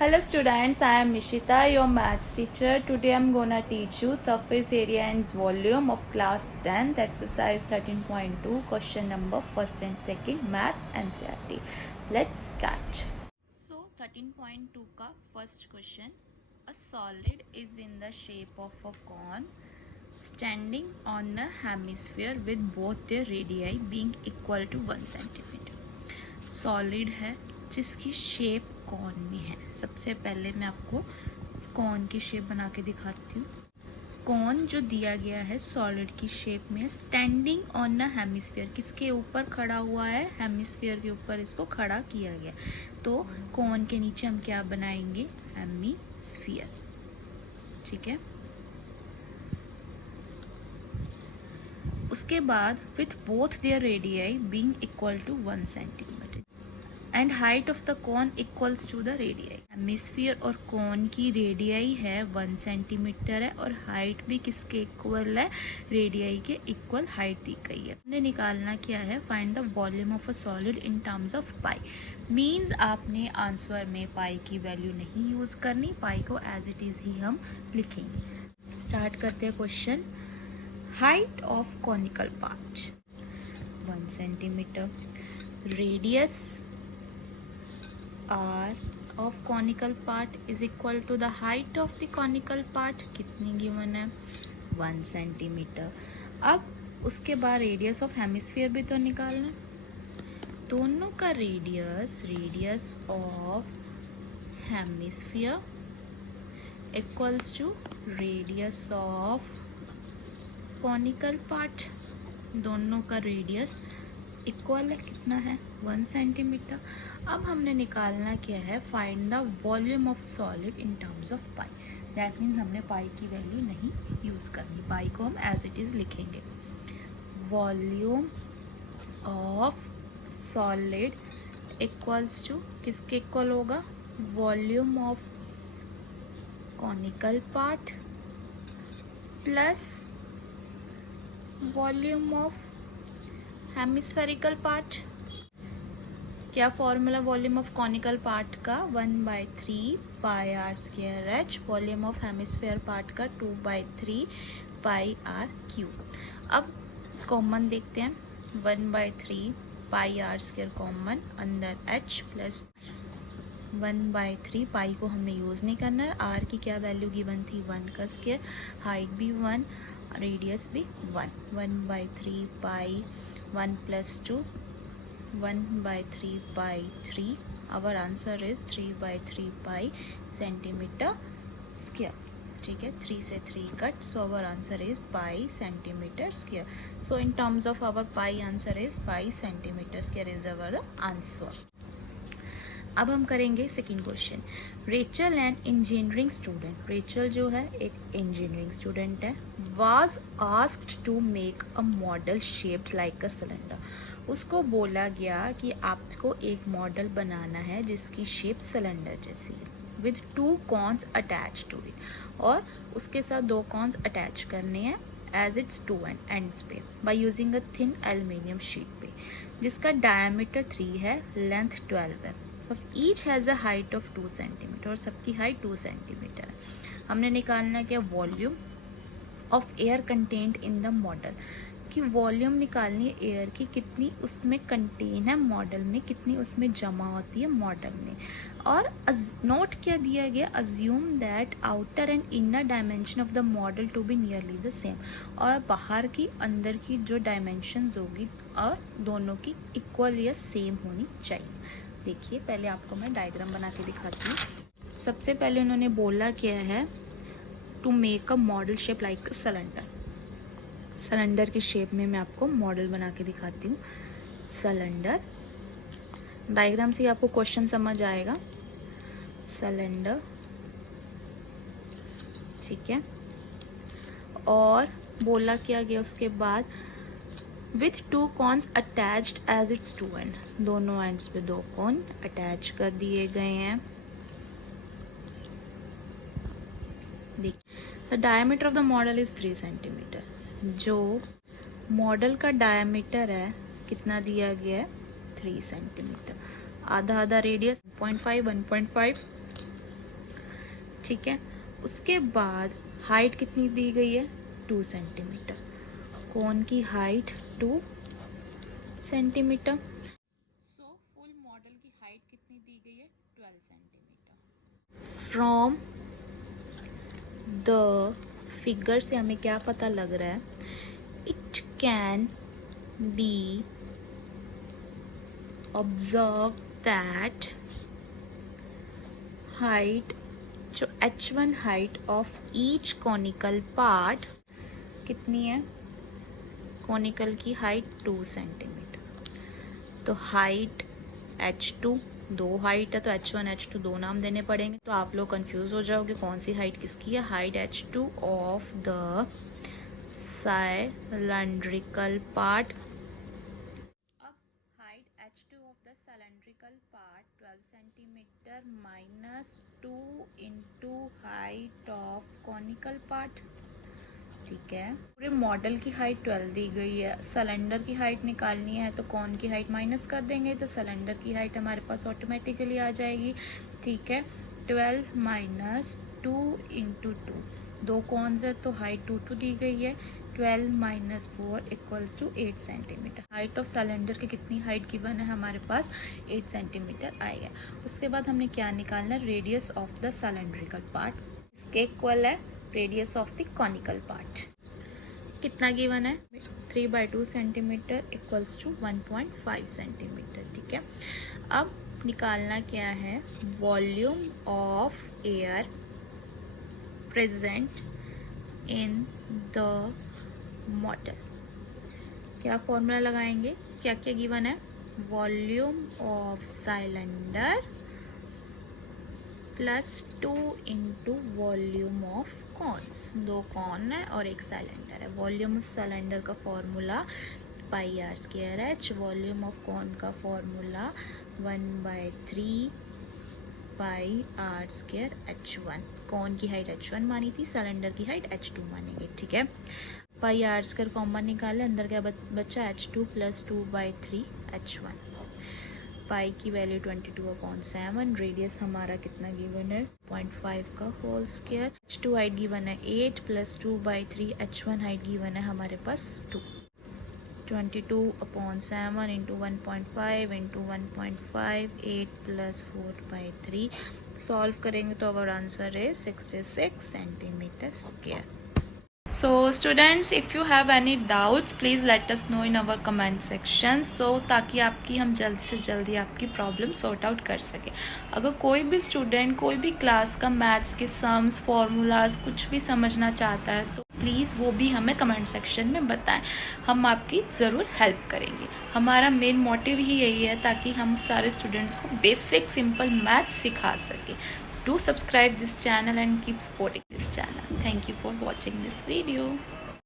Hello students, I am Nishita, your maths teacher. Today I am gonna teach you surface area and volume of class 10th exercise 13.2 question number 1st and 2nd maths NCERT. Let's start. So 13.2 का first question, a solid is in the shape of a cone standing on a hemisphere with both their radii being equal to 1 centimeter. Solid है जिसकी shape cone में है। सबसे पहले मैं आपको cone की शेप बना के दिखाती हूँ। कॉन जो दिया गया है सॉलिड की शेप में, स्टैंडिंग ऑन अ हेमिस्फीयर, किसके ऊपर खड़ा हुआ है? हेमिस्फीयर के ऊपर इसको खड़ा किया गया। तो कॉन के नीचे हम क्या बनाएंगे? हेमिस्फीयर। ठीक है। उसके बाद with both their radii being equal to 1 centimetre and height of the cone equals to the radii. Hemisphere और कॉन की रेडियाई है 1 सेंटीमीटर है और हाइट भी किसके इक्वल है? रेडियाई के इक्वल हाइट दी गई है। हमने निकालना क्या है? Find the volume of a solid in terms of pi. Means आपने आंसर में पाई की वैल्यू नहीं यूज करनी, पाई को एज इट इज ही हम लिखेंगे। स्टार्ट करते हैं question. Height of conical part 1 centimetre, radius r of conical part is equal to the height of the conical part, कितनी गिवन है? 1 सेंटीमीटर। अब उसके बाद रेडियस ऑफ हेमिस्फीयर भी तो निकालना। दोनों का radius of hemisphere equals to radius of conical part. दोनों का रेडियस इक्वल है, कितना है? 1 सेंटीमीटर। अब हमने निकालना क्या है? Find the volume of solid in terms of pi. That means हमने पाई की वैल्यू नहीं यूज करनी, पाई को हम एज इट इज लिखेंगे। Volume of solid equals to किसके इक्वल होगा? Volume of conical part plus volume of hemispherical part. क्या formula volume of conical part का? 1/3 pi r square h. Volume of hemisphere part का 2/3 pi r cube. अब common देखते हैं। 1/3 pi r square common, अंदर h plus 1/3 pi को हमने use नहीं करना है। आर की क्या वैल्यू गिवन थी? 1 का स्क्वायर, हाइट भी 1, रेडियस भी 1। 1/3 pi 1 plus 2 1/3 pi 3। Our answer is 3/3 pi centimetre square. ठीक है, 3 से 3 cut, so our answer is pi centimetre square. So in terms of our pi answer is pi centimetre square is our answer. अब हम करेंगे second question. Rachel an engineering student, Rachel जो है एक engineering student है, was asked to make a model shaped like a cylinder. उसको बोला गया कि आपको एक मॉडल बनाना है जिसकी शेप सिलेंडर जैसी है, with 2 cones attach to it, और उसके साथ 2 कॉन्स अटैच करने हैं एज इट्स 2 एंड्स पे by using a thin aluminium sheet पे, जिसका डायमीटर 3 है, लेंथ 12 है, each has a height of 2 centimetre, और सबकी हाइट 2 सेंटीमीटर है। हमने निकालना क्या? Volume of air content in the model, कि वॉल्यूम निकालनी है एयर की, कितनी उसमें कंटेन है मॉडल में, कितनी उसमें जमा होती है मॉडल में। और नोट क्या दिया गया? Assume that outer and inner dimension of the model to be nearly the same, और बाहर की अंदर की जो डायमेंशंस होगी और दोनों की इक्वल या सेम होनी चाहिए। देखिए, पहले आपको मैं डायग्राम बना के दिखाती हूँ। सबसे पहले उन्होंने बोला क्या है? To make a model shape like cylinder. Cylinder के शेप में मैं आपको मॉडल बना के दिखाती हूँ। सिलेंडर, डायग्राम से आपको क्वेश्चन समझ आएगा। सिलेंडर, ठीक है। और बोला क्या गया उसके बाद? With 2 cones attached as its 2 end, दोनों एंड्स पे 2 कॉन अटैच कर दिए गए हैं। देखिए, the diameter of the model is 3 centimetre. जो मॉडल का डायमीटर है कितना दिया गया है? 3 सेंटीमीटर। आधा आधा रेडियस 1.5 1.5 ठीक है। उसके बाद हाइट कितनी दी गई है, 2 सेंटीमीटर। कोन की height 2 centimetre. So full model की हाइट कितनी दी गई है, 12 सेंटीमीटर। फ्रॉम द फिगर से हमें क्या पता लग रहा है, it can be observe that height, जो h1 height of each conical part कितनी है, कॉनिकल की हाइट 2 सेंटीमीटर। तो हाइट h2, 2 हाइट है तो h1 h2 दो नाम देने पड़ेंगे, तो आप लोग कंफ्यूज हो जाओगे कौन सी हाइट किसकी है। Height h2 of the cylindrical part. अब height h2 of the cylindrical part 12 centimetre minus 2 into height of conical part, ठीक है। पूरे मॉडल की हाइट 12 दी गई है, सिलेंडर की हाइट निकालनी है तो कौन की हाइट माइनस कर देंगे तो सिलेंडर की हाइट हमारे पास ऑटोमेटिकली आ जाएगी, ठीक है। 12 माइनस 2 इंटू 2, 2 कौन है तो हाइट 2 दी गई है। 12 minus 4 equals to 8 centimetre. Height of cylinder की कितनी हाइट गिवन है हमारे पास, 8 सेंटीमीटर आई है। उसके बाद हमने क्या निकालना है, radius of the cylindrical part, इसके इक्वल है radius of the conical part. कितना गिवन है, 3/2 सेंटीमीटर इक्वल्स टू 1.5 सेंटीमीटर, ठीक है। अब निकालना क्या है, volume of air present in the model. क्या फॉर्मूला लगाएंगे, क्या क्या गिवन है, volume of cylinder plus 2 into volume of cones. 2 cone है और 1 सिलेंडर है। वॉल्यूम ऑफ सिलेंडर का formula πr²h, volume of cone का फॉर्मूला 1/3 πr²h1। कॉन की हाइट h1 मानी थी, सिलेंडर की हाइट h2 मानेंगे, ठीक है। πr² कॉमन निकाले, अंदर क्या बचा, h2 प्लस 2/3 h1। पाई की वैल्यू 22/7। रेडियस हमारा कितना गिवन है, 0.5 का whole square. h2 height given है 8 प्लस 2/3 h1 हाइट गिवन है हमारे पास 2। 22/7 इंटू 1.5 इंटू 1.5, 8 प्लस 4/3। सॉल्व करेंगे तो अवर आंसर है 66 centimetre square. So students, if you have any doubts, please let us know in our comment section, so ताकि आपकी हम जल्दी से जल्दी आपकी प्रॉब्लम सॉर्ट आउट कर सके। अगर कोई भी स्टूडेंट कोई भी क्लास का मैथ्स के सम्स फॉर्मूलाज कुछ भी समझना चाहता है तो प्लीज़ वो भी हमें कमेंट सेक्शन में बताएं, हम आपकी ज़रूर हेल्प करेंगे। हमारा मेन मोटिव ही यही है ताकि हम सारे स्टूडेंट्स को बेसिक सिंपल मैथ्स सिखा सकें। Do subscribe this channel and keep supporting this channel. Thank you for watching this video.